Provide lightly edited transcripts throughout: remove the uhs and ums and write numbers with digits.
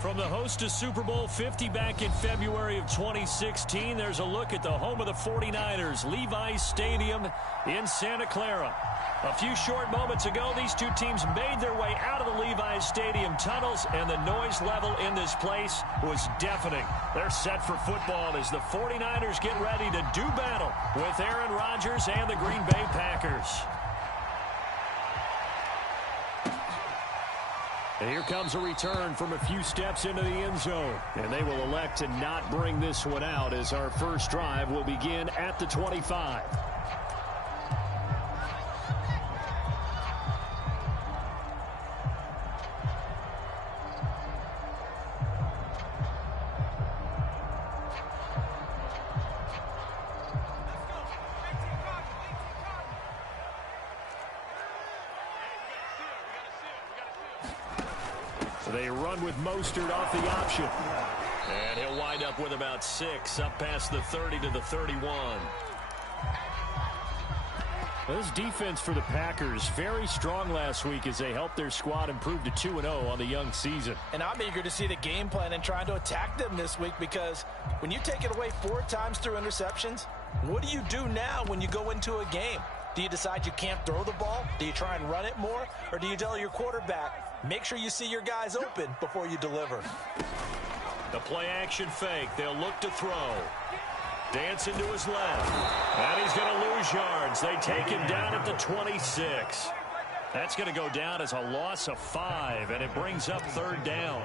From the host to Super Bowl 50 back in February of 2016, there's a look at the home of the 49ers, Levi's Stadium in Santa Clara. A few short moments ago, these two teams made their way out of the Levi's Stadium tunnels, and the noise level in this place was deafening. They're set for football as the 49ers get ready to do battle with Aaron Rodgers and the Green Bay Packers. And here comes a return from a few steps into the end zone. And they will elect to not bring this one out as our first drive will begin at the 25. They run with Mostert off the option. And he'll wind up with about 6, up past the 30 to the 31. This defense for the Packers, very strong last week as they helped their squad improve to 2-0 on the young season. And I'm eager to see the game plan and trying to attack them this week, because when you take it away 4 times through interceptions, what do you do now when you go into a game? Do you decide you can't throw the ball? Do you try and run it more? Or do you tell your quarterback, make sure you see your guys open before you deliver? The play action fake. They'll look to throw. Dancing to his left. And he's going to lose yards. They take him down at the 26. That's going to go down as a loss of 5, and it brings up 3rd down.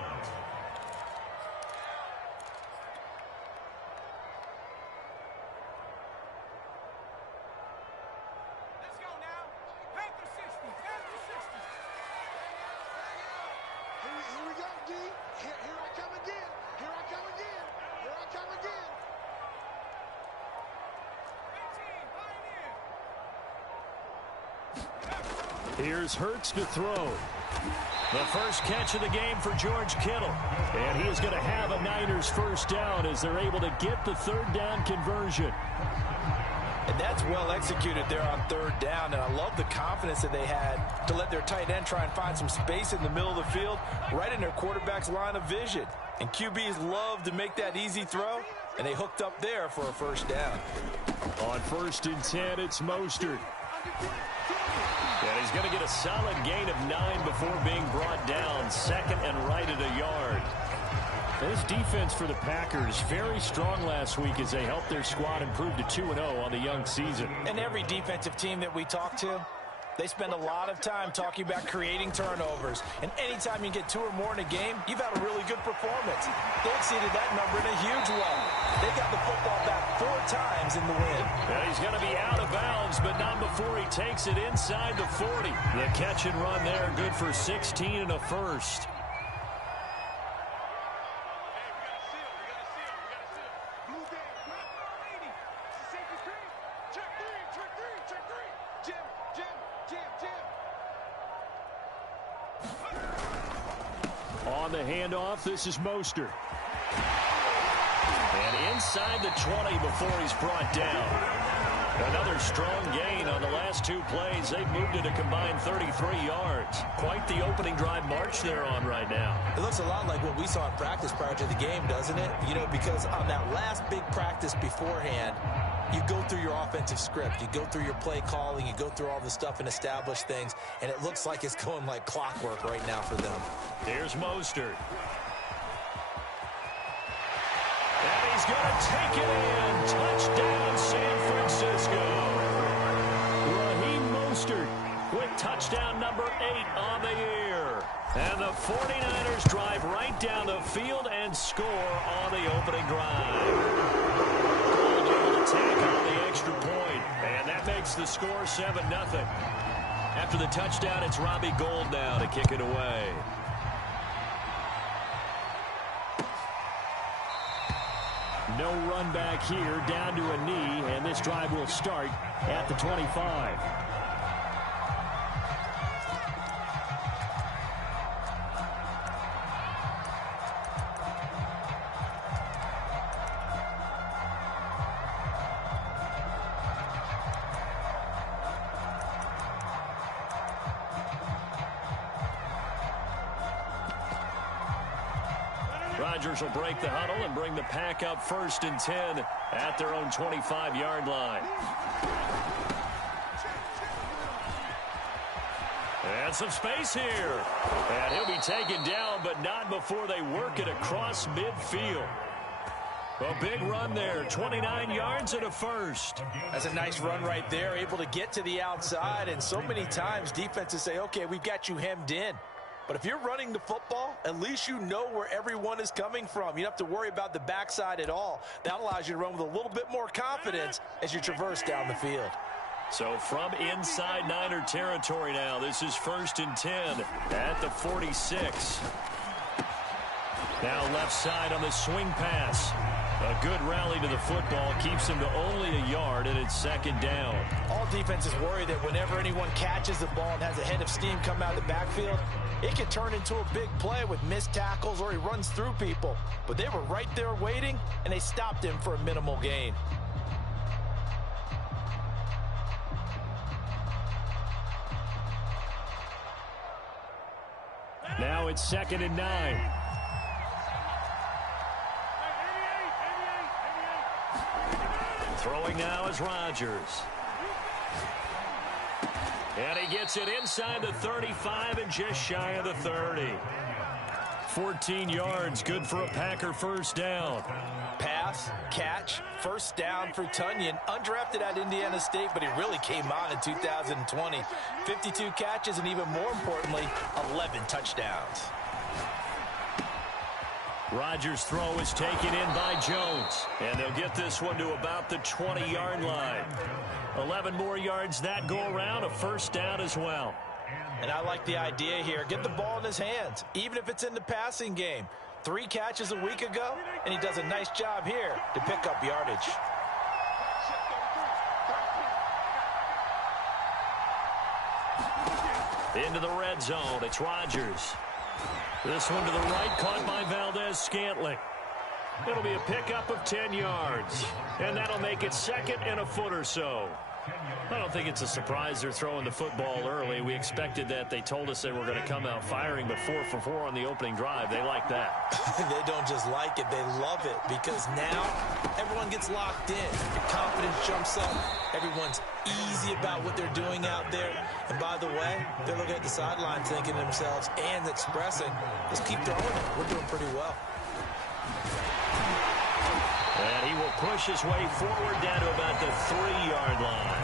Here's Hurts to throw. The first catch of the game for George Kittle. And he is going to have a Niners first down as they're able to get the 3rd down conversion. And that's well executed there on 3rd down. And I love the confidence that they had to let their tight end try and find some space in the middle of the field, right in their quarterback's line of vision. And QBs love to make that easy throw, and they hooked up there for a first down. On 1st and 10, it's Mostert. And he's going to get a solid gain of 9 before being brought down. 2nd and right at a yard. This defense for the Packers, very strong last week as they helped their squad improve to 2-0 on the young season. And every defensive team that we talk to, they spend a lot of time talking about creating turnovers. And anytime you get 2 or more in a game, you've had a really good performance. They exceeded that number in a huge way. They got the football back 4 times in the win. And he's going to be out of bounds, but not before he takes it inside the 40. The catch and run there, good for 16 and a first. On the handoff, this is Mostert. And inside the 20 before he's brought down. Another strong gain on the last 2 plays. They've moved it a combined 33 yards. Quite the opening drive march they're on right now. It looks a lot like what we saw in practice prior to the game, doesn't it? You know, because on that last big practice beforehand, you go through your offensive script. You go through your play calling. You go through all the stuff and establish things. And it looks like it's going like clockwork right now for them. Here's Mostert. And he's going to take it in. Touchdown, San Francisco. Raheem Mostert with touchdown number 8 on the year. And the 49ers drive right down the field and score on the opening drive. Gold able to tack on the extra point. And that makes the score 7-0. After the touchdown, it's Robbie Gould now to kick it away. No run back here, down to a knee, and this drive will start at the 25. Rodgers will break the huddle and bring the pack up 1st and 10 at their own 25-yard line. And some space here. And he'll be taken down, but not before they work it across midfield. A big run there, 29 yards and a first. That's a nice run right there, able to get to the outside. And so many times defenses say, okay, we've got you hemmed in. But if you're running the football, at least you know where everyone is coming from. You don't have to worry about the backside at all. That allows you to run with a little bit more confidence as you traverse down the field. So from inside Niner territory now, this is 1st and 10 at the 46. Now left side on the swing pass. A good rally to the football keeps him to only a yard, and it's 2nd down. All defenses worry that whenever anyone catches the ball and has a head of steam come out of the backfield, it can turn into a big play with missed tackles or he runs through people. But they were right there waiting, and they stopped him for a minimal gain. Now it's 2nd and 9. Throwing now is Rodgers. And he gets it inside the 35 and just shy of the 30. 14 yards, good for a Packer 1st down. Pass, catch, 1st down for Tunyon. Undrafted at Indiana State, but he really came on in 2020. 52 catches, and even more importantly, 11 touchdowns. Rodgers' throw is taken in by Jones. And they'll get this one to about the 20-yard line. 11 more yards that go around, a 1st down as well. And I like the idea here. Get the ball in his hands, even if it's in the passing game. 3 catches a week ago, and he does a nice job here to pick up yardage. Into the red zone, it's Rodgers. This one to the right, caught by Valdez-Scantling. It'll be a pickup of 10 yards, and that'll make it 2nd and a foot or so. I don't think it's a surprise they're throwing the football early. We expected that. They told us they were going to come out firing, but 4 for 4 on the opening drive. They like that. They don't just like it, they love it, because now everyone gets locked in. Your confidence jumps up. Everyone's easy about what they're doing out there. And by the way, they're looking at the sideline thinking to themselves and expressing, let's keep throwing it. We're doing pretty well. And he will push his way forward down to about the 3-yard line.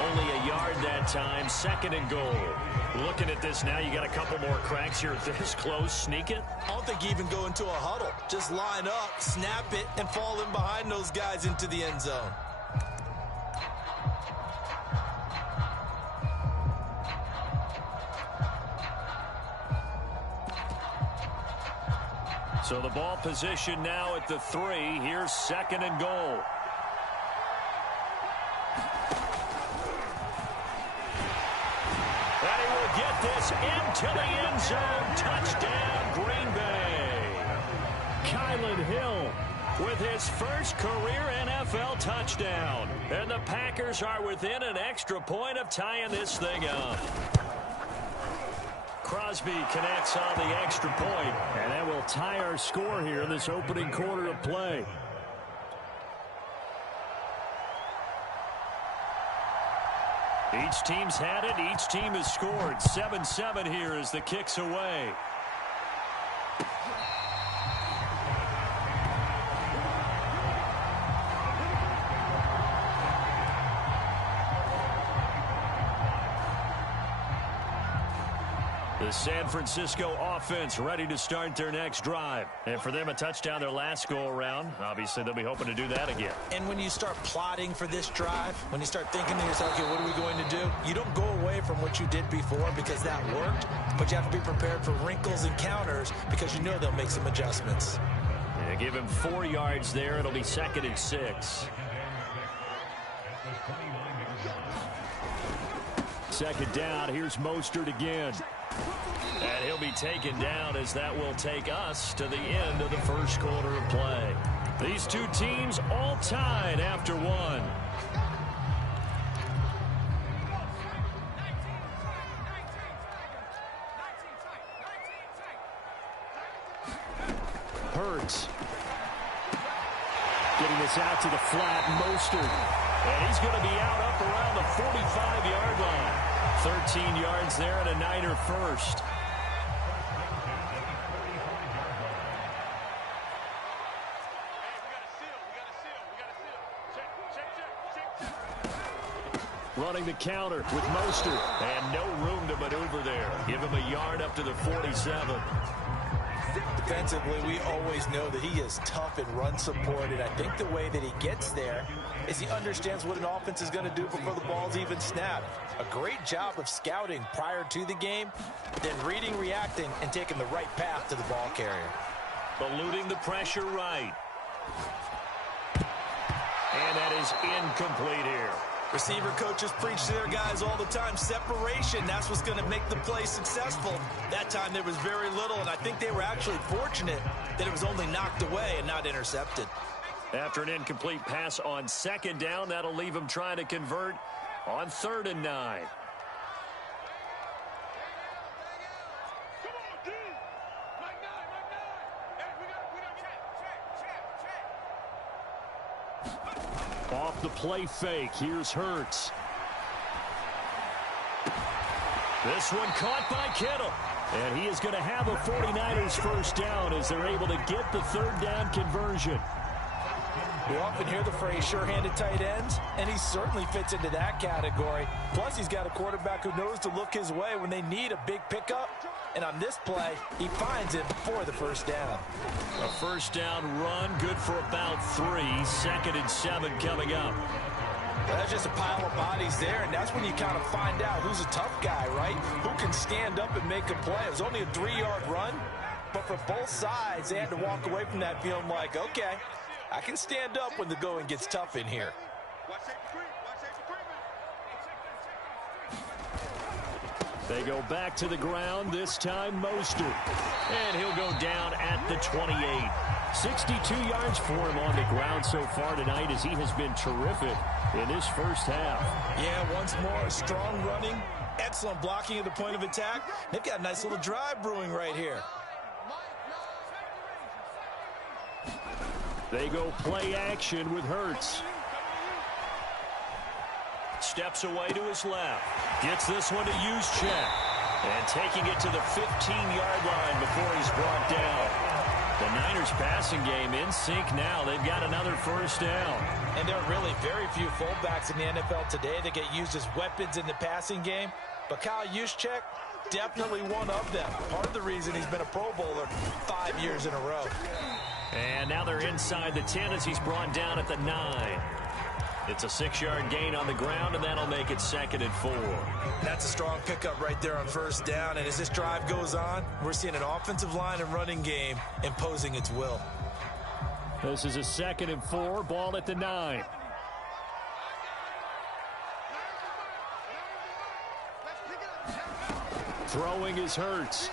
Only a yard that time, 2nd and goal. Looking at this now, you got a couple more cracks here this close. Sneak it? I don't think you even go into a huddle. Just line up, snap it, and fall in behind those guys into the end zone. So the ball position now at the 3. Here's 2nd and goal. And he will get this into the end zone. Touchdown, Green Bay. Kylan Hill with his first career NFL touchdown. And the Packers are within an extra point of tying this thing up. Crosby connects on the extra point, and that will tie our score here in this opening quarter of play. Each team's had it. Each team has scored. 7-7 here as the kick's away. The San Francisco offense ready to start their next drive. And for them, a touchdown their last go-around. Obviously, they'll be hoping to do that again. And when you start plotting for this drive, when you start thinking to yourself, okay, what are we going to do? You don't go away from what you did before because that worked, but you have to be prepared for wrinkles and counters because you know they'll make some adjustments. Yeah, give him 4 yards there. It'll be 2nd and 6. 2nd down. Here's Mostert again. And he'll be taken down as that will take us to the end of the first quarter of play. These two teams all tied after one. Hurts this out to the flat. Mostert. And he's going to be out up around the 45-yard line. 13 yards there and a Niner first. Running the counter with Mostert. And no room to maneuver there. Give him a yard up to the 47. Defensively, we always know that he is tough in run support, and I think the way that he gets there is he understands what an offense is going to do before the ball's even snapped. A great job of scouting prior to the game, then reading, reacting, and taking the right path to the ball carrier. Eluding the pressure right. And that is incomplete here. Receiver coaches preach to their guys all the time. Separation, that's what's going to make the play successful. That time there was very little, and I think they were actually fortunate that it was only knocked away and not intercepted. After an incomplete pass on second down, that'll leave them trying to convert on 3rd and 9. Off the play fake, here's Hurts. This one caught by Kittle. And he is going to have a 49ers first down as they're able to get the 3rd down conversion. We often hear the phrase sure-handed tight ends, and he certainly fits into that category. Plus, he's got a quarterback who knows to look his way when they need a big pickup. And on this play, he finds it for the first down. A first down run, good for about 3. 2nd and 7 coming up. Well, that's just a pile of bodies there, and that's when you kind of find out who's a tough guy, right? Who can stand up and make a play. It was only a 3-yard run, but for both sides, they had to walk away from that feeling like, okay, I can stand up when the going gets tough in here. They go back to the ground, this time Mostert. And he'll go down at the 28. 62 yards for him on the ground so far tonight as he has been terrific in his first half. Yeah, once more, strong running, excellent blocking at the point of attack. They've got a nice little drive brewing right here. They go play action with Hurts. Steps away to his left. Gets this one to Juszczyk. And taking it to the 15-yard line before he's brought down. The Niners passing game in sync now. They've got another first down. And there are really very few fullbacks in the NFL today that get used as weapons in the passing game. But Kyle Juszczyk, definitely one of them. Part of the reason he's been a Pro Bowler 5 years in a row. And now they're inside the 10 as he's brought down at the 9. It's a 6-yard gain on the ground, and that'll make it 2nd and 4. That's a strong pickup right there on first down. And as this drive goes on, we're seeing an offensive line and running game imposing its will. This is a 2nd and 4, ball at the 9. Throwing is Hurts.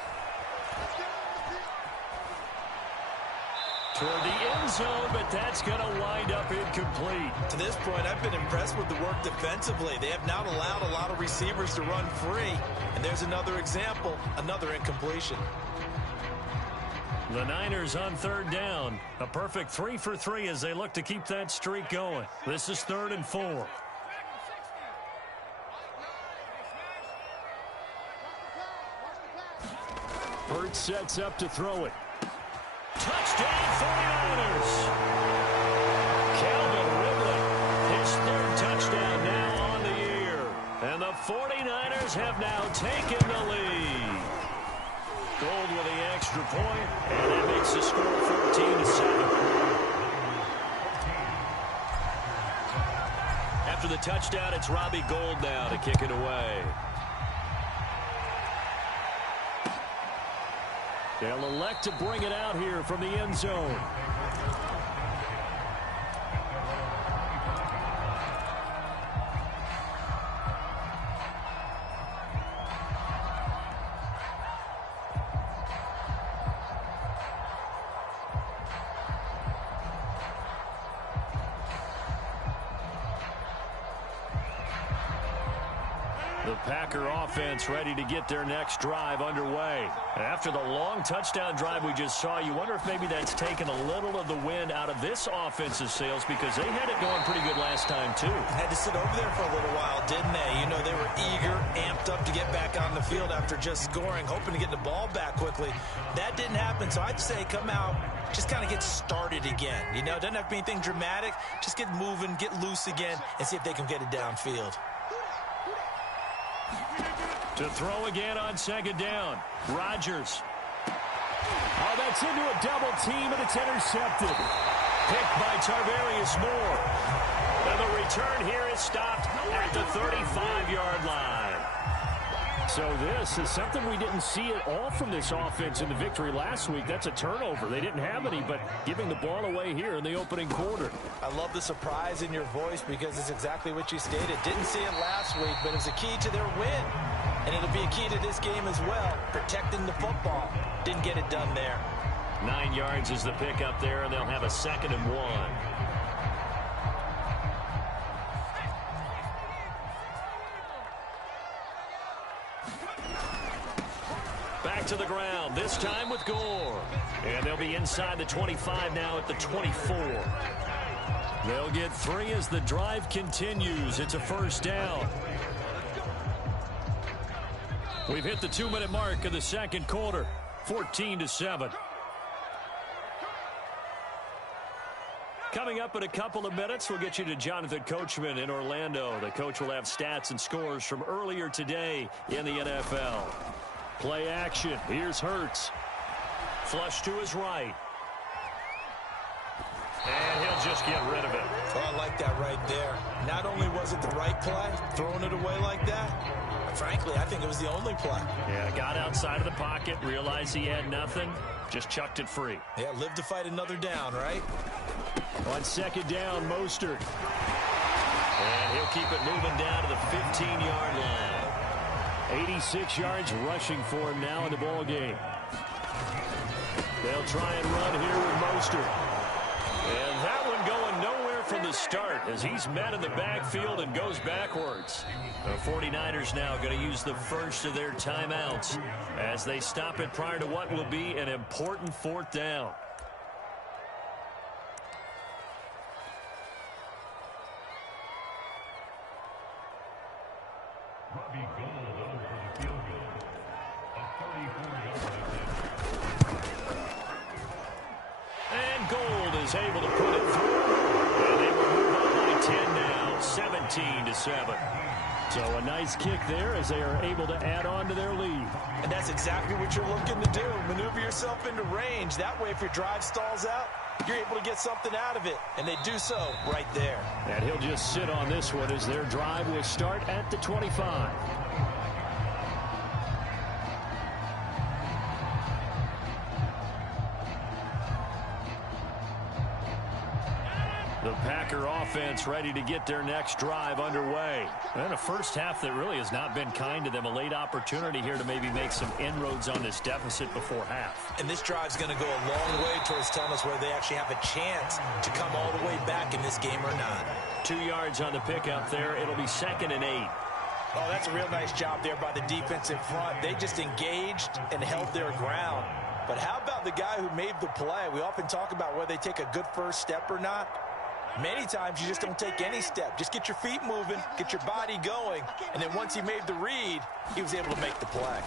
Toward the end zone, but that's going to wind up incomplete. To this point, I've been impressed with the work defensively. They have not allowed a lot of receivers to run free. And there's another example, another incompletion. The Niners on 3rd down. A perfect 3 for 3 as they look to keep that streak going. This is 3rd and 4. Hurts sets up to throw it. Touchdown 49ers. Calvin Ridley, his 3rd touchdown now on the year. And the 49ers have now taken the lead. Gold with the extra point, and that makes the score 14-7. After the touchdown, it's Robbie Gould now to kick it away. They'll elect to bring it out here from the end zone. The Packer offense ready to get their next drive underway. After the long touchdown drive we just saw, you wonder if maybe that's taken a little of the wind out of this offense's sails, because they had it going pretty good last time too. Had to sit over there for a little while, didn't they? You know, they were eager, amped up to get back on the field after just scoring, hoping to get the ball back quickly. That didn't happen, so I'd say come out, just kind of get started again. You know, it doesn't have to be anything dramatic. Just get moving, get loose again, and see if they can get it downfield. To throw again on second down. Rodgers. Oh, that's into a double team, and it's intercepted. Picked by Tarvarius Moore. And the return here is stopped at the 35-yard line. So this is something we didn't see at all from this offense in the victory last week. That's a turnover. They didn't have any, but giving the ball away here in the opening quarter. I love the surprise in your voice, because it's exactly what you stated. Didn't see it last week, but it was a key to their win. And it'll be a key to this game as well, protecting the football. Didn't get it done there. 9 yards is the pickup there, and they'll have a 2nd and 1. Back to the ground, this time with Gore. And they'll be inside the 25 now at the 24. They'll get 3 as the drive continues. It's a first down. We've hit the 2-minute mark of the second quarter, 14-7. Coming up in a couple of minutes, we'll get you to Jonathan Coachman in Orlando. The coach will have stats and scores from earlier today in the NFL. Play action. Here's Hurts. Flush to his right. And he'll just get rid of it. Oh, I like that right there. Not only was it the right play, throwing it away like that, frankly, I think it was the only play. Yeah, got outside of the pocket, realized he had nothing, just chucked it free. Yeah, live to fight another down, right? On second down, Mostert. And he'll keep it moving down to the 15-yard line. 86 yards rushing for him now in the ball game. They'll try and run here with Mostert. And that one going nowhere from the start as he's met in the backfield and goes backwards. The 49ers now going to use the first of their timeouts as they stop it prior to what will be an important 4th down. And Gold is able to put it through. And they will move up by 10 now, 17-7. So a nice kick there as they are able to add on to their lead. And that's exactly what you're looking to do. Maneuver yourself into range. That way, if your drive stalls out, you're able to get something out of it. And they do so right there. And he'll just sit on this one as their drive will start at the 25. The Packer offense ready to get their next drive underway. And a first half that really has not been kind to them. A late opportunity here to maybe make some inroads on this deficit before half. And this drive's going to go a long way towards telling us whether they actually have a chance to come all the way back in this game or not. 2 yards on the pickup there. It'll be 2nd and 8. Oh, that's a real nice job there by the defense in front. They just engaged and held their ground. But how about the guy who made the play? We often talk about whether they take a good first step or not. Many times you just don't take any step. Just get your feet moving, get your body going, and then once he made the read, he was able to make the play.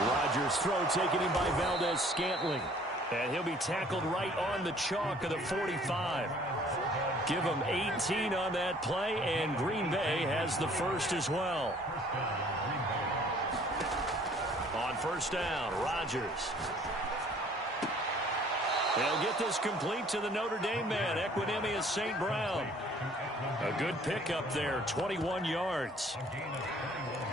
Rodgers' throw taken in by Valdez-Scantling. And he'll be tackled right on the chalk of the 45. Give him 18 on that play, and Green Bay has the first as well. On first down, Rodgers. They'll get this complete to the Notre Dame man, Equinemius St. Brown. A good pickup there, 21 yards.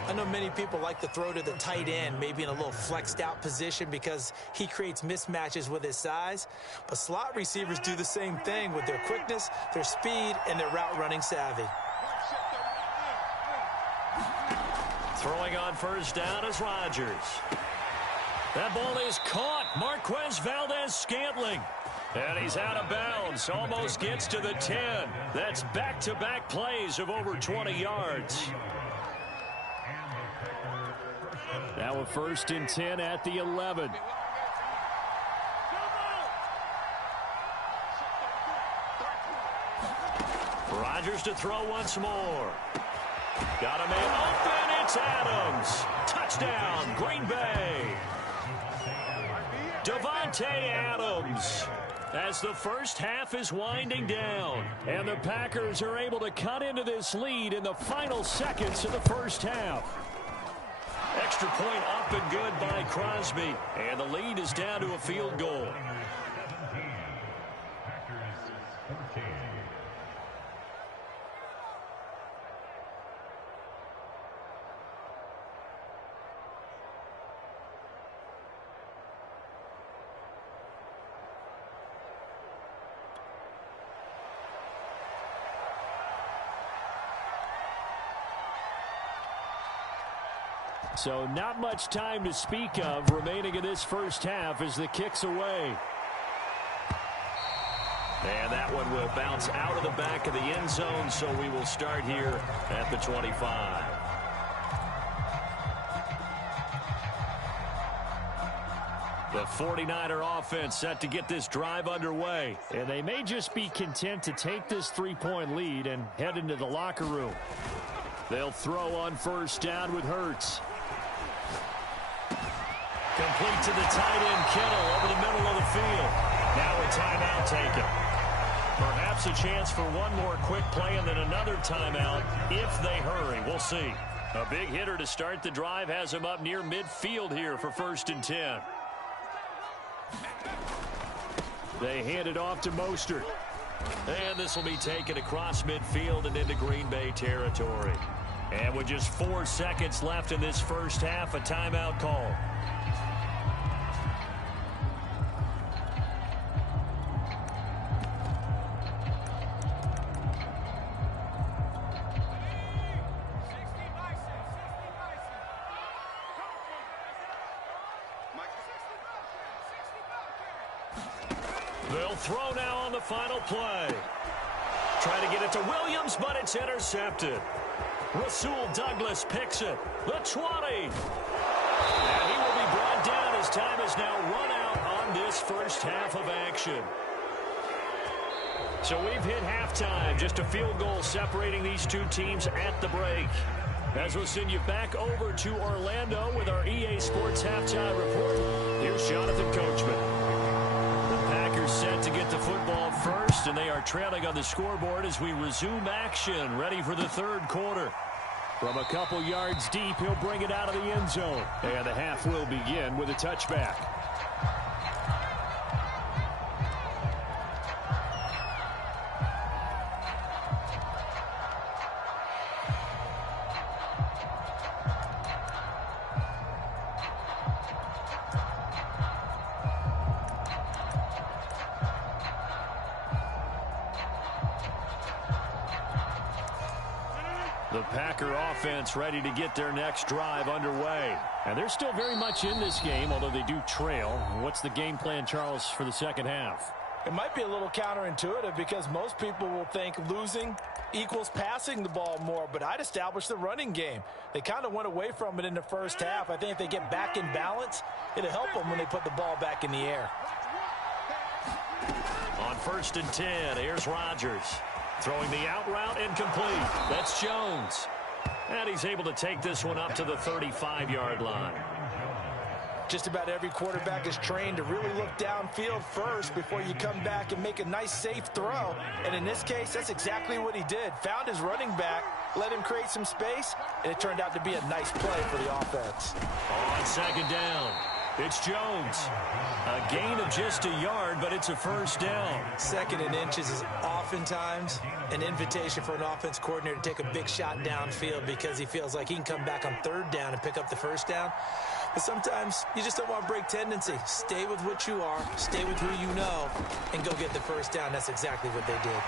I know many people like to throw to the tight end, maybe in a little flexed out position because he creates mismatches with his size. But slot receivers do the same thing with their quickness, their speed, and their route running savvy. Throwing on first down is Rodgers. That ball is caught. Marquez Valdez-Scantling. And he's out of bounds. Almost gets to the 10. That's back-to-back plays of over 20 yards. Now a 1st and 10 at the 11. Rodgers to throw once more. Got a man open. It's Adams. Touchdown, Green Bay. Davante Adams. As the first half is winding down, and the Packers are able to cut into this lead in the final seconds of the first half. Extra point up and good by Crosby, and the lead is down to a field goal. So not much time to speak of remaining in this first half as the kick's away. And that one will bounce out of the back of the end zone, so we will start here at the 25. The 49er offense set to get this drive underway. And they may just be content to take this 3-point lead and head into the locker room. They'll throw on 1st down with Hurts. Complete to the tight end, Kittle, over the middle of the field. Now a timeout taken. Perhaps a chance for one more quick play and then another timeout if they hurry. We'll see. A big hitter to start the drive has him up near midfield here for 1st and 10. They hand it off to Mostert. And this will be taken across midfield and into Green Bay territory. And with just 4 seconds left in this first half, a timeout call. They'll throw now on the final play. Try to get it to Williams, but it's intercepted. Rasul Douglas picks it. The 20. And he will be brought down as time has now run out on this first half of action. So we've hit halftime. Just a field goal separating these two teams at the break. As we'll send you back over to Orlando with our EA Sports Halftime Report. Here's Jonathan Coachman. Set to get the football first, and they are trailing on the scoreboard as we resume action, ready for the 3rd quarter. From a couple yards deep, he'll bring it out of the end zone. And the half will begin with a touchback. The Packer offense ready to get their next drive underway. And they're still very much in this game, although they do trail. What's the game plan, Charles, for the second half? It might be a little counterintuitive because most people will think losing equals passing the ball more, but I'd establish the running game. They kind of went away from it in the first half. I think if they get back in balance, it'll help them when they put the ball back in the air. On 1st and 10, here's Rodgers. Throwing the out route incomplete. That's Jones. And he's able to take this one up to the 35-yard line. Just about every quarterback is trained to really look downfield first before you come back and make a nice, safe throw. And in this case, that's exactly what he did. Found his running back, let him create some space, and it turned out to be a nice play for the offense. On 2nd down, it's Jones. A gain of just a yard, but it's a 1st down. 2nd and inches is oftentimes an invitation for an offense coordinator to take a big shot downfield because he feels like he can come back on 3rd down and pick up the 1st down. But sometimes you just don't want to break tendency. Stay with what you are, stay with who you know, and go get the 1st down. That's exactly what they did.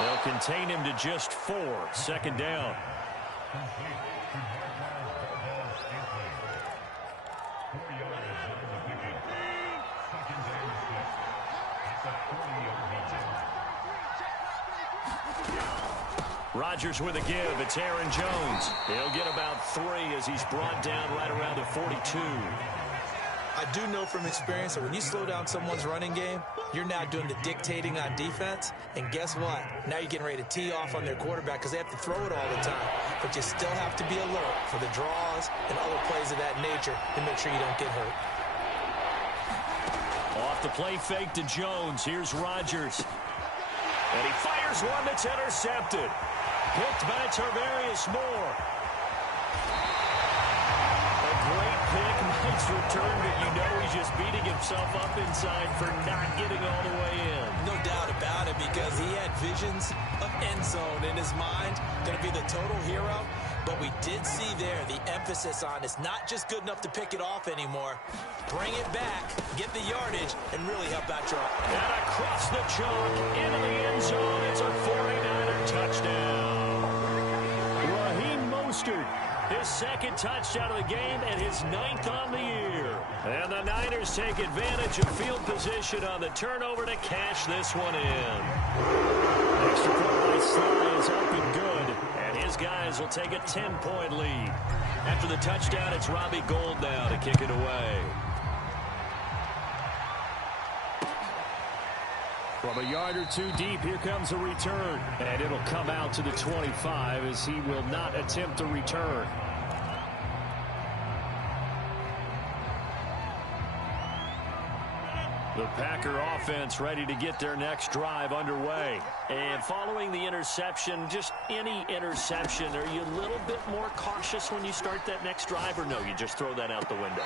They'll contain him to just 4. 2nd down. Rodgers with a give. It's Aaron Jones. He'll get about 3 as he's brought down right around the 42. I do know from experience that when you slow down someone's running game, you're now doing the dictating on defense. And guess what? Now you're getting ready to tee off on their quarterback because they have to throw it all the time. But you still have to be alert for the draws and other plays of that nature to make sure you don't get hurt. Off the play fake to Jones. Here's Rodgers. And he fires one that's intercepted. Picked by Tarvarius Moore. A great pick. Nice return, but you know he's just beating himself up inside for not getting all the way in. No doubt about it, because he had visions of end zone in his mind. Going to be the total hero. But we did see there the emphasis on it's not just good enough to pick it off anymore. Bring it back, get the yardage, and really help out your offense. And across the chalk, into the end zone. It's a 49er touchdown. Raheem Mostert, his second touchdown of the game and his 9th on the year. And the Niners take advantage of field position on the turnover to cash this one in. Extra point by Sly is up and good. And his guys will take a 10-point lead. After the touchdown, it's Robbie Gould now to kick it away. From a yard or 2 deep, here comes a return. And it'll come out to the 25 as he will not attempt a return. The Packer offense ready to get their next drive underway. And following the interception, just any interception, are you a little bit more cautious when you start that next drive, or no, you just throw that out the window?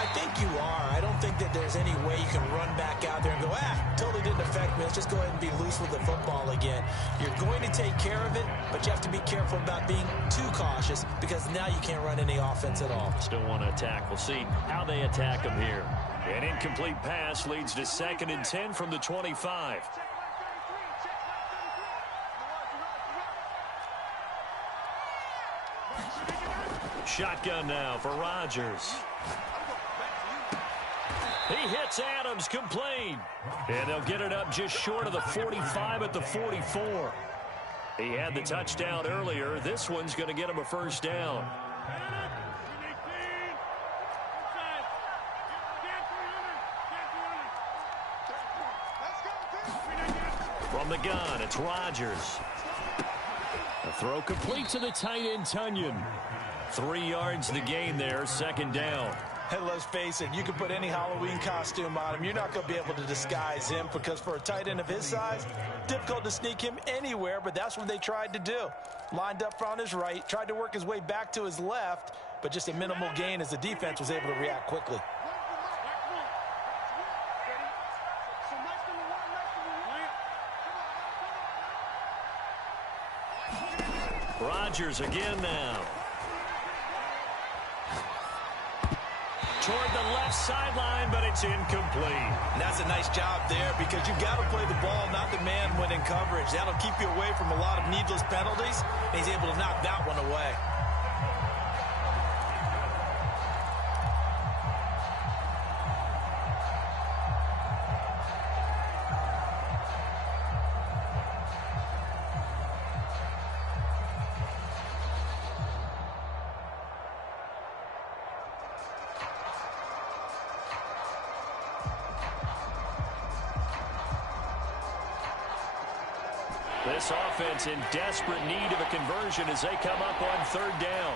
I think you are. I don't think that there's any way you can run back out there and go, totally didn't affect me. Let's just go ahead and be loose with the football again. You're going to take care of it, but you have to be careful about being too cautious because now you can't run any offense at all. Still want to attack. We'll see how they attack them here. An incomplete pass leads to 2nd and 10 from the 25. Shotgun now for Rodgers. He hits Adams, complete. And they'll get it up just short of the 45 at the 44. He had the touchdown earlier. This one's going to get him a first down. From the gun, it's Rodgers. A throw complete to the tight end, Tunyon. 3 yards the gain there, 2nd down. And let's face it, you can put any Halloween costume on him. You're not going to be able to disguise him because for a tight end of his size, difficult to sneak him anywhere, but that's what they tried to do. Lined up on his right, tried to work his way back to his left, but just a minimal gain as the defense was able to react quickly. Rodgers again now. Toward the left sideline, but it's incomplete. And that's a nice job there because you've got to play the ball, not the man when in coverage. That'll keep you away from a lot of needless penalties, and he's able to knock that one away. This offense in desperate need of a conversion as they come up on 3rd down.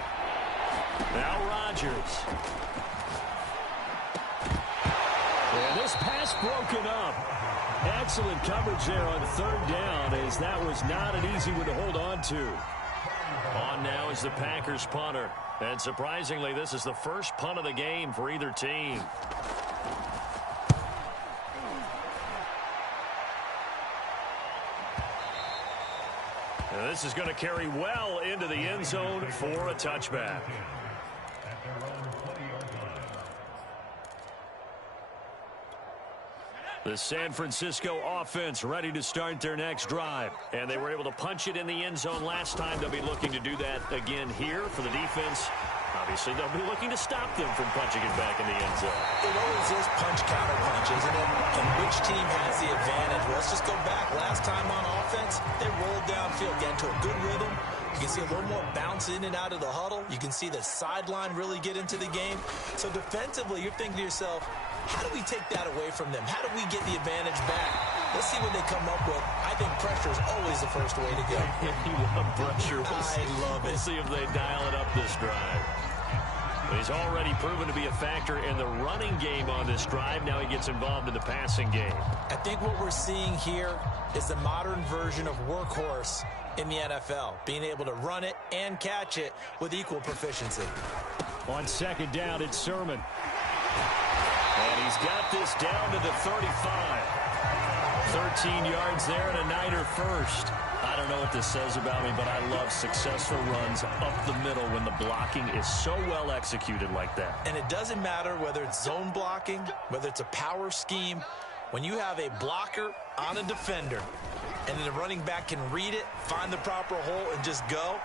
Now Rodgers. And this pass broken up. Excellent coverage there on 3rd down as that was not an easy one to hold on to. On now is the Packers punter. And surprisingly, this is the first punt of the game for either team. And this is going to carry well into the end zone for a touchback. The San Francisco offense ready to start their next drive. And they were able to punch it in the end zone last time. They'll be looking to do that again here for the defense. Obviously, they'll be looking to stop them from punching it back in the end zone. It always is punch, counter punch, isn't it? And which team has the advantage? Well, let's just go back. Last time on offense, they rolled downfield, get into a good rhythm. You can see a little more bounce in and out of the huddle. You can see the sideline really get into the game. So defensively, you're thinking to yourself, how do we take that away from them? How do we get the advantage back? Let's see what they come up with. I think pressure is always the first way to go. You love pressure. I love it. We'll see if they dial it up this drive. He's already proven to be a factor in the running game on this drive. Now he gets involved in the passing game. I think what we're seeing here is the modern version of workhorse in the NFL, being able to run it and catch it with equal proficiency. On second down, it's Sermon. And he's got this down to the 35. 13 yards there and a Niner first. I don't know what this says about me, but I love successful runs up the middle when the blocking is so well executed like that. And it doesn't matter whether it's zone blocking, whether it's a power scheme. When you have a blocker on a defender, and then the running back can read it, find the proper hole, and just go,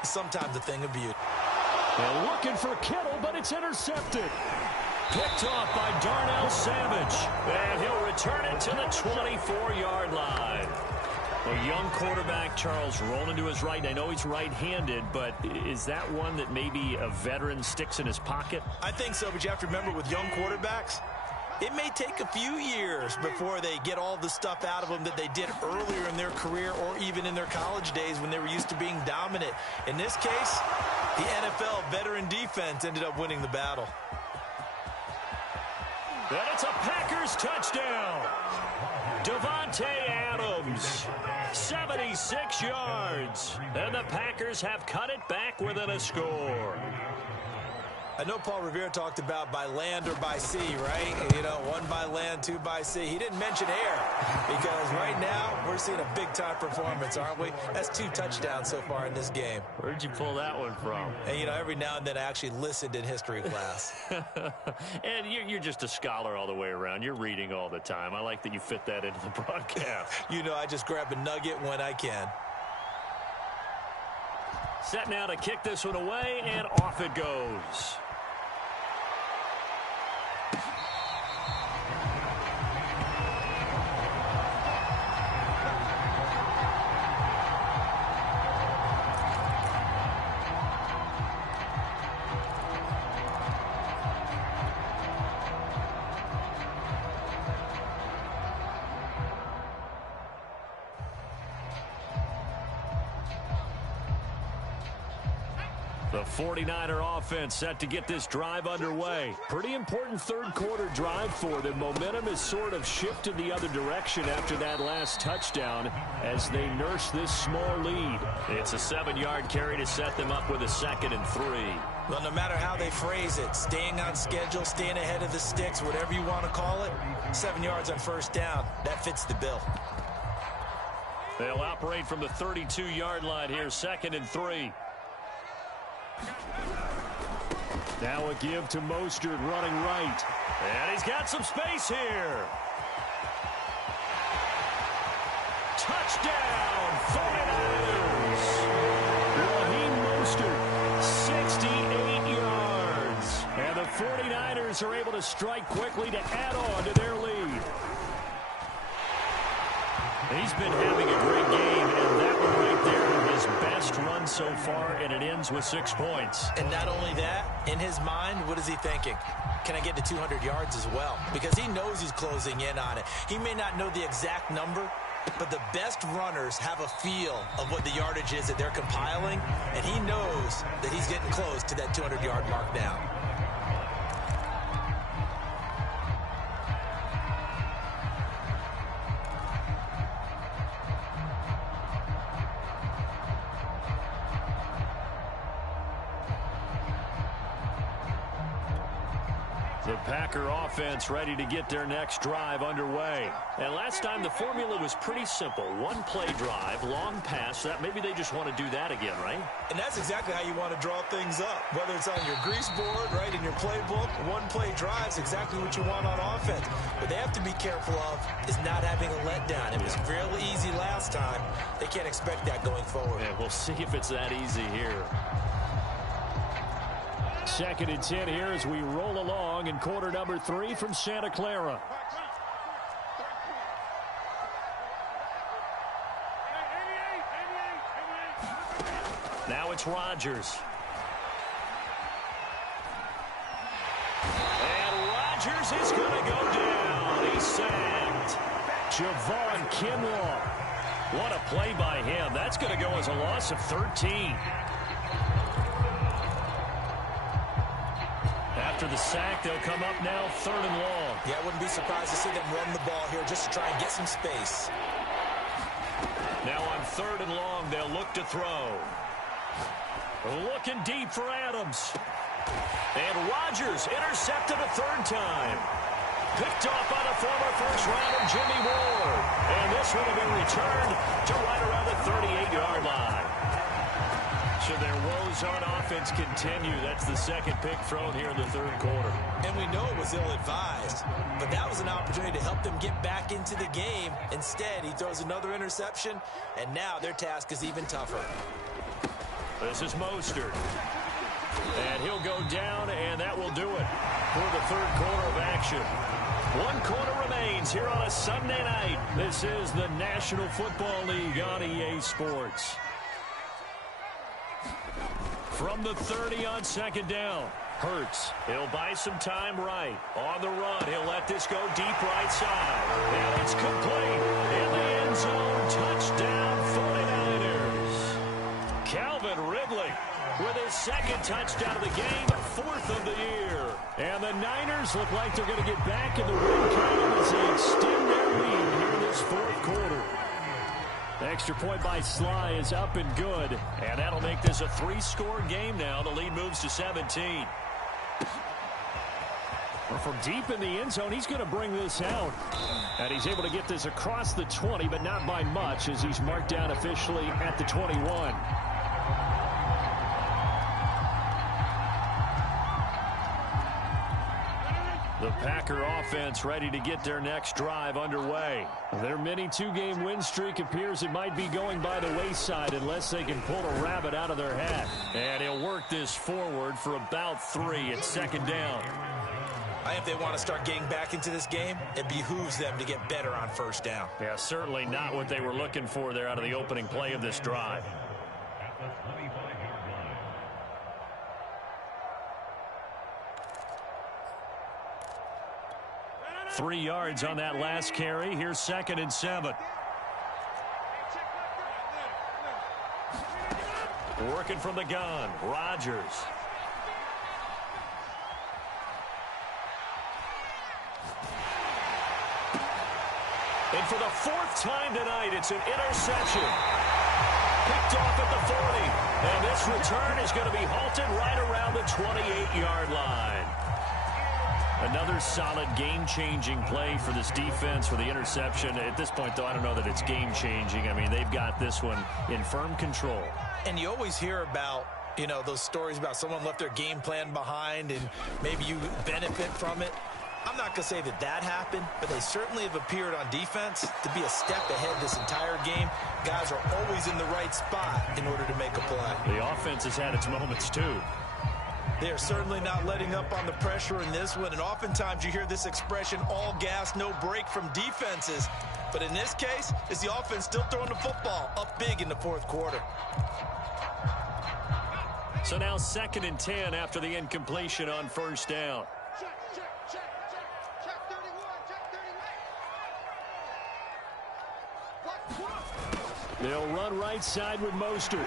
it's sometimes a thing of beauty. They're looking for Kittle, but it's intercepted. Picked off by Darnell Savage. And he'll return it to the 24-yard line. A young quarterback, Charles, rolling to his right. I know he's right-handed, but is that one that maybe a veteran sticks in his pocket? I think so, but you have to remember with young quarterbacks, it may take a few years before they get all the stuff out of them that they did earlier in their career or even in their college days when they were used to being dominant. In this case, the NFL veteran defense ended up winning the battle. And it's a Packers touchdown. Devontae Adams, 76 yards. And the Packers have cut it back within a score. I know Paul Revere talked about by land or by sea, right? You know, one by land, two by sea. He didn't mention air because right now we're seeing a big-time performance, aren't we? That's 2 touchdowns so far in this game. Where'd you pull that one from? And, you know, every now and then I actually listened in history class. And you're just a scholar all the way around. You're reading all the time. I like that you fit that into the broadcast. You know, I just grab a nugget when I can. Set now to kick this one away, and off it goes. The 49er offense set to get this drive underway. Pretty important third quarter drive for them. Momentum has sort of shifted the other direction after that last touchdown as they nurse this small lead. It's a 7-yard carry to set them up with a 2nd and 3. Well, no matter how they phrase it, staying on schedule, staying ahead of the sticks, whatever you want to call it, 7 yards on first down, that fits the bill. They'll operate from the 32-yard line here, 2nd and 3. Now a give to Mostert running right. And he's got some space here. Touchdown, 49ers. Raheem Mostert, 68 yards. And the 49ers are able to strike quickly to add on to their lead. He's been having a great game, and that one right there, his best run so far, and it ends with 6 points. And not only that, in his mind, what is he thinking? Can I get to 200 yards as well? Because he knows he's closing in on it. He may not know the exact number, but the best runners have a feel of what the yardage is that they're compiling, and he knows that he's getting close to that 200-yard mark now. The Packer offense ready to get their next drive underway. And last time the formula was pretty simple. One-play drive, long pass. That maybe they just want to do that again, right? And that's exactly how you want to draw things up. Whether it's on your grease board, right, in your playbook, one-play drive is exactly what you want on offense. What they have to be careful of is not having a letdown. It was fairly easy last time. They can't expect that going forward. And we'll see if it's that easy here. 2nd and 10 here as we roll along in quarter number 3 from Santa Clara. Now it's Rodgers. And Rodgers is going to go down. He's sacked. Javon Kinlaw. What a play by him. That's going to go as a loss of 13. After the sack, they'll come up now 3rd and long. Yeah, I wouldn't be surprised to see them run the ball here just to try and get some space. Now on 3rd and long, they'll look to throw. Looking deep for Adams. And Rodgers intercepted a 3rd time. Picked off by the former first-rounder Jimmy Ward. And this one will be returned to right around the 38-yard line. So their woes on offense continue. That's the 2nd pick thrown here in the 3rd quarter. And we know it was ill-advised, but that was an opportunity to help them get back into the game. Instead, he throws another interception, and now their task is even tougher. This is Mostert. And he'll go down, and that will do it for the 3rd quarter of action. 1 quarter remains here on a Sunday night. This is the National Football League on EA Sports. From the 30 on 2nd down. Hurts. He'll buy some time right. On the run, he'll let this go deep right side. And it's complete. In the end zone, touchdown 49ers. Calvin Ridley with his 2nd touchdown of the game, 4th of the year. And the Niners look like they're going to get back in the win column as they extend their lead here in this 4th quarter. The extra point by Sly is up and good, and that'll make this a 3-score game now. The lead moves to 17. Well, from deep in the end zone, he's going to bring this out. And he's able to get this across the 20, but not by much, as he's marked down officially at the 21. The Packer offense ready to get their next drive underway. Their mini 2-game win streak appears it might be going by the wayside unless they can pull a rabbit out of their hat. And he'll work this forward for about 3. It's 2nd down. I think if they want to start getting back into this game, it behooves them to get better on 1st down. Yeah, certainly not what they were looking for there out of the opening play of this drive. 3 yards on that last carry. Here's 2nd and 7. Working from the gun, Rodgers. And for the 4th time tonight, it's an interception. Picked off at the 40. And this return is going to be halted right around the 28-yard line. Another solid game-changing play for this defense for the interception. At this point, though, I don't know that it's game-changing. I mean, they've got this one in firm control. And you always hear about, you know, those stories about someone left their game plan behind and maybe you benefit from it. I'm not going to say that that happened, but they certainly have appeared on defense to be a step ahead this entire game. Guys are always in the right spot in order to make a play. The offense has had its moments, too. They are certainly not letting up on the pressure in this one, and oftentimes you hear this expression, all gas, no break from defenses. But in this case, it's the offense still throwing the football up big in the 4th quarter. So now 2nd and 10 after the incompletion on 1st down. They'll run right side with Mostert.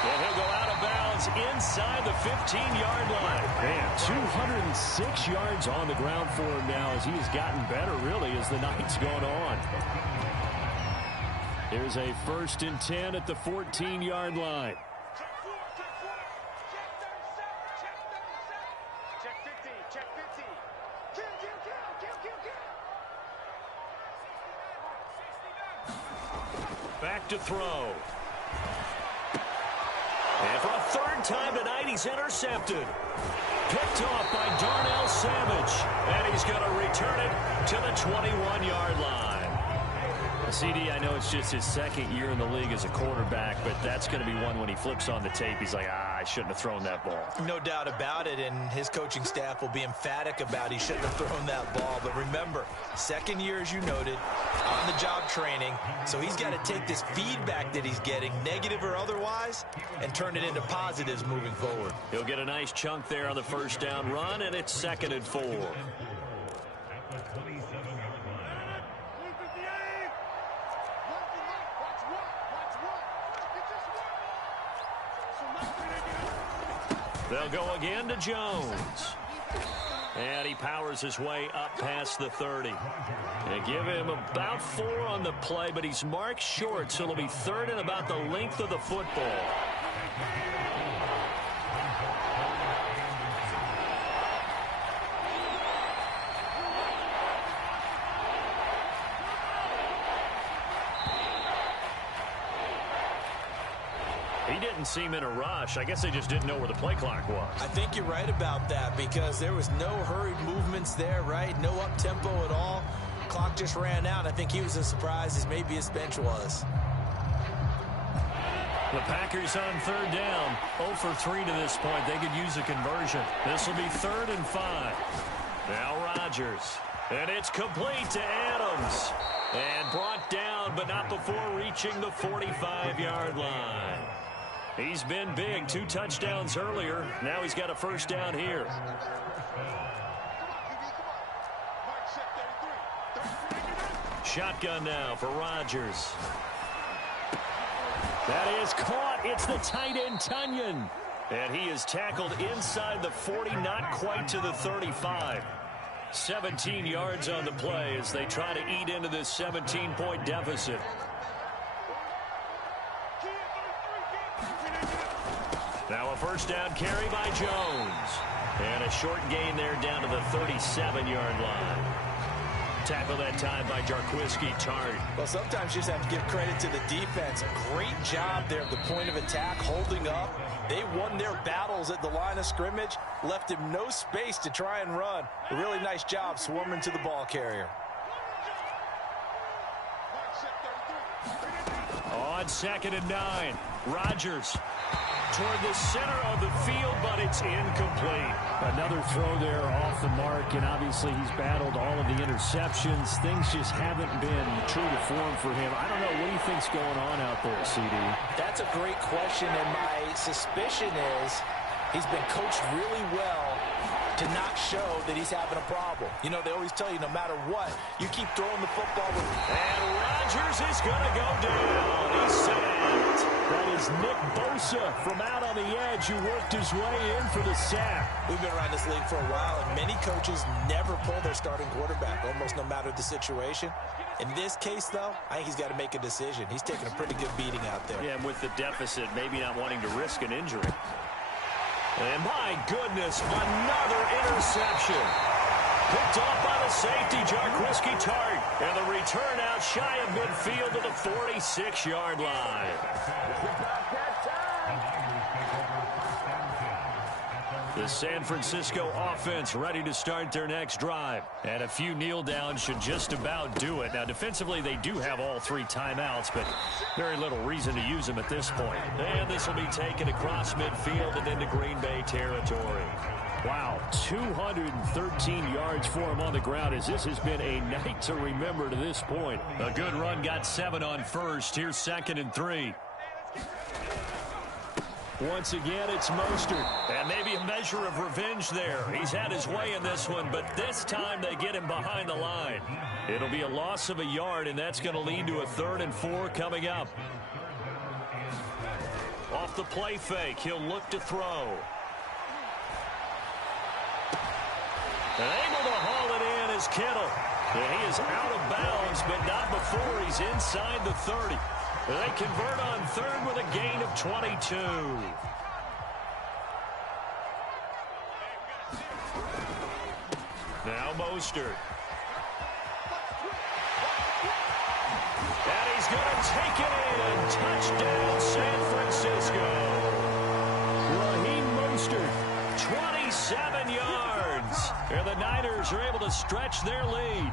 And he'll go out of bounds inside the 15-yard line. Man, 206 yards on the ground for him now as he has gotten better, really, as the night's gone on. Here's a 1st and 10 at the 14-yard line. Back to throw. And for a 3rd time tonight, he's intercepted. Picked off by Darnell Savage. And he's going to return it to the 21-yard line. CD, I know it's just his 2nd year in the league as a quarterback, but that's going to be one when he flips on the tape. He's like, I shouldn't have thrown that ball. No doubt about it, and his coaching staff will be emphatic about he shouldn't have thrown that ball. But remember, second year, as you noted, on-the-job training, so he's got to take this feedback that he's getting, negative or otherwise, and turn it into positives moving forward. He'll get a nice chunk there on the first down run, and it's 2nd and 4. They'll go again to Jones. And he powers his way up past the 30. They give him about 4 on the play, but he's marked short, so it'll be 3rd and about the length of the football. He didn't seem in a rush. I guess they just didn't know where the play clock was. I think you're right about that because there was no hurried movements there, right? No up-tempo at all. Clock just ran out. I think he was as surprised as maybe his bench was. The Packers on 3rd down. 0 for 3 to this point. They could use a conversion. This will be 3rd and 5. Now Rodgers. And it's complete to Adams. And brought down, but not before reaching the 45-yard line. He's been big. 2 touchdowns earlier. Now he's got a first down here. Shotgun now for Rodgers. That is caught. It's the tight end, Tunyon. And he is tackled inside the 40, not quite to the 35. 17 yards on the play as they try to eat into this 17-point deficit. Now a first down carry by Jones. And a short gain there down to the 37-yard line. Tackle that time by Jarquiski Tart. Well, sometimes you just have to give credit to the defense. Great job there at the point of attack, holding up. They won their battles at the line of scrimmage, left him no space to try and run. A really nice job swarming to the ball carrier. On 2nd and 9, Rodgers toward the center of the field, but it's incomplete. Another throw there off the mark, and obviously he's battled all of the interceptions. Things just haven't been true to form for him. I don't know. What do you think's going on out there, CD? That's a great question, and my suspicion is he's been coached really well to not show that he's having a problem. You know, they always tell you no matter what, you keep throwing the football. And Rodgers is going to go down. He's sacked. That is Nick Bosa from out on the edge who worked his way in for the sack. We've been around this league for a while, and many coaches never pull their starting quarterback, almost no matter the situation. In this case, though, I think he's got to make a decision. He's taking a pretty good beating out there. Yeah, and with the deficit, maybe not wanting to risk an injury. And my goodness, another interception. Picked off by the safety, Jarquiski Tart. And the return out shy of midfield to the 46-yard line. The San Francisco offense ready to start their next drive. And a few kneel downs should just about do it. Now, defensively, they do have all 3 timeouts, but very little reason to use them at this point. And this will be taken across midfield and into Green Bay territory. Wow, 213 yards for him on the ground as this has been a night to remember to this point. A good run, got 7 on first. Here's 2nd and 3. Once again, it's Mostert. And maybe a measure of revenge there. He's had his way in this one, but this time they get him behind the line. It'll be a loss of a yard, and that's going to lead to a 3rd and 4 coming up. Off the play fake, he'll look to throw. And able to haul it in is Kittle. And he is out of bounds, but not before he's inside the 30. They convert on 3rd with a gain of 22. Now Mostert. And he's going to take it in. Touchdown, San Francisco. Raheem Mostert. 27 yards. And the Niners are able to stretch their lead.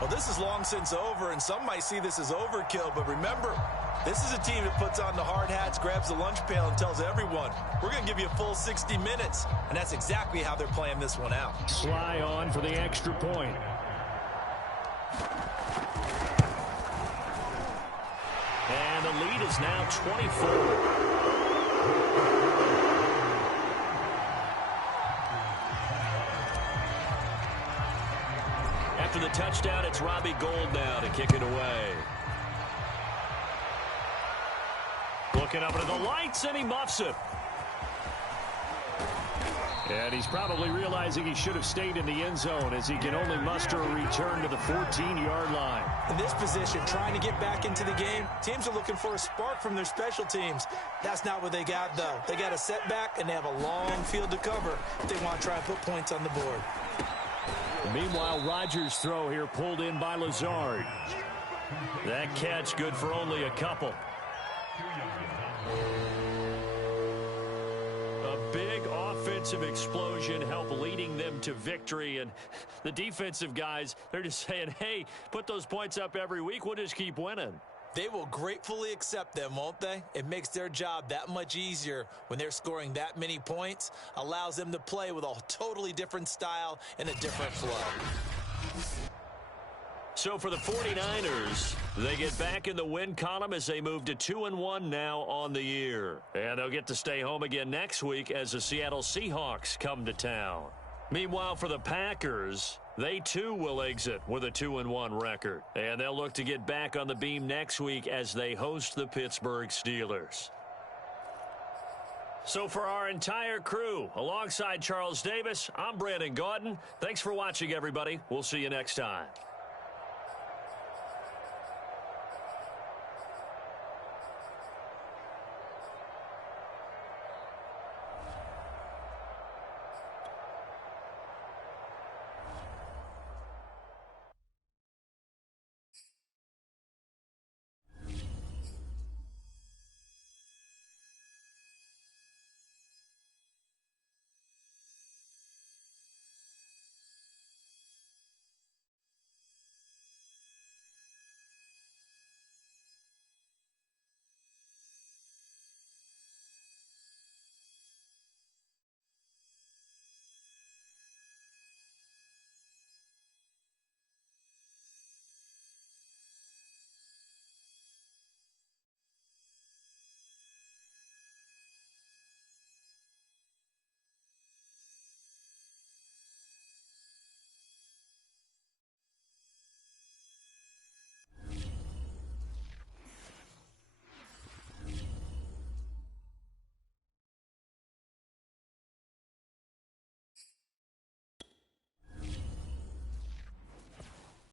Well, this is long since over, and some might see this as overkill, but remember, this is a team that puts on the hard hats, grabs the lunch pail, and tells everyone, we're going to give you a full 60 minutes, and that's exactly how they're playing this one out. Sly on for the extra point. And the lead is now 24. After the touchdown, it's Robbie Gould now to kick it away. Looking up into the lights, and he muffs it. And he's probably realizing he should have stayed in the end zone as he can only muster a return to the 14-yard line. In this position, trying to get back into the game, teams are looking for a spark from their special teams. That's not what they got, though. They got a setback, and they have a long field to cover if they want to try and put points on the board. Meanwhile, Rodgers' throw here pulled in by Lazard. That catch good for only a couple. A big offensive explosion helped leading them to victory. And the defensive guys, they're just saying, hey, put those points up every week. We'll just keep winning. They will gratefully accept them, won't they? It makes their job that much easier when they're scoring that many points. Allows them to play with a totally different style and a different flow. So for the 49ers, they get back in the win column as they move to 2-1 now on the year. And they'll get to stay home again next week as the Seattle Seahawks come to town. Meanwhile, for the Packers, they too will exit with a 2-1 record. And they'll look to get back on the beam next week as they host the Pittsburgh Steelers. So for our entire crew, alongside Charles Davis, I'm Brandon Gaudin. Thanks for watching, everybody. We'll see you next time.